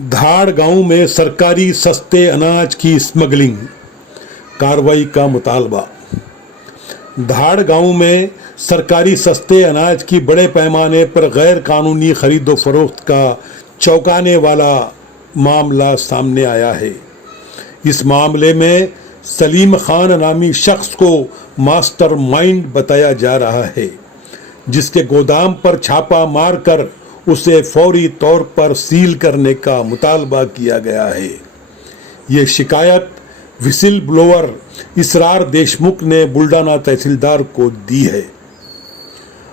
धाड़ गांव में सरकारी सस्ते अनाज की स्मगलिंग, कार्रवाई का मुतालबा। धाड़ गांव में सरकारी सस्ते अनाज की बड़े पैमाने पर गैर कानूनी खरीदो फरोख्त का चौंकाने वाला मामला सामने आया है। इस मामले में सलीम खान नामी शख्स को मास्टरमाइंड बताया जा रहा है, जिसके गोदाम पर छापा मारकर उसे फौरी तौर पर सील करने का मुतालबा किया गया है। ये शिकायत विसिल ब्लोअर इसरार देशमुख ने बुल्डाना तहसीलदार को दी है।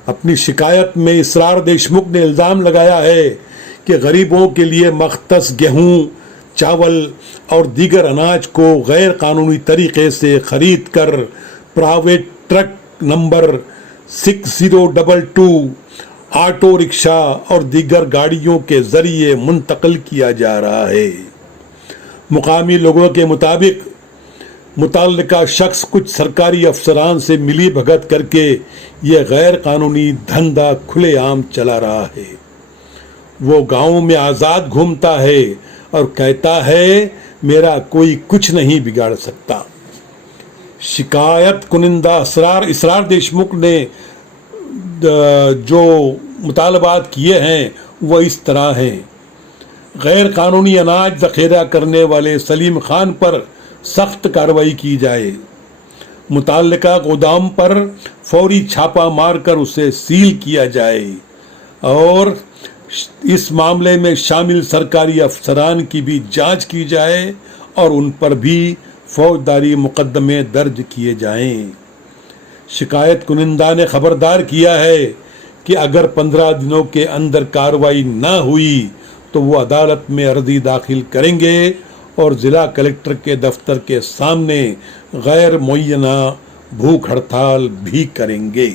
अपनी शिकायत में इसरार देशमुख ने इल्ज़ाम लगाया है कि गरीबों के लिए मख्तस गेहूं, चावल और दीगर अनाज को गैर कानूनी तरीके से खरीद कर private truck number 6022 auto rickshaw और दीगर गाड़ियों के जरिए मुंतकिल किया जा रहा है। मुकामी लोगों के मुताबिक मुतल्लिका शख्स कुछ सरकारी अफसरान से मिली भगत करके यह गैर कानूनी धंधा खुलेआम चला रहा है। वो गांव में आज़ाद घूमता है और कहता है, मेरा कोई कुछ नहीं बिगाड़ सकता। शिकायत कुनिंदा इसरार देशमुख ने जो मुतालबात किए हैं वह इस तरह हैं। गैर कानूनी अनाज ज़ख़ीरा करने वाले सलीम खान पर सख्त कार्रवाई की जाए। मुतल्लिका गोदाम पर फौरी छापा मारकर उसे सील किया जाए और इस मामले में शामिल सरकारी अफसरान की भी जांच की जाए और उन पर भी फौजदारी मुकदमे दर्ज किए जाएं। शिकायत कुनिंदा ने खबरदार किया है कि अगर 15 दिनों के अंदर कार्रवाई न हुई तो वो अदालत में अर्जी दाखिल करेंगे और ज़िला कलेक्टर के दफ्तर के सामने गैर मुअय्यना भूख हड़ताल भी करेंगे।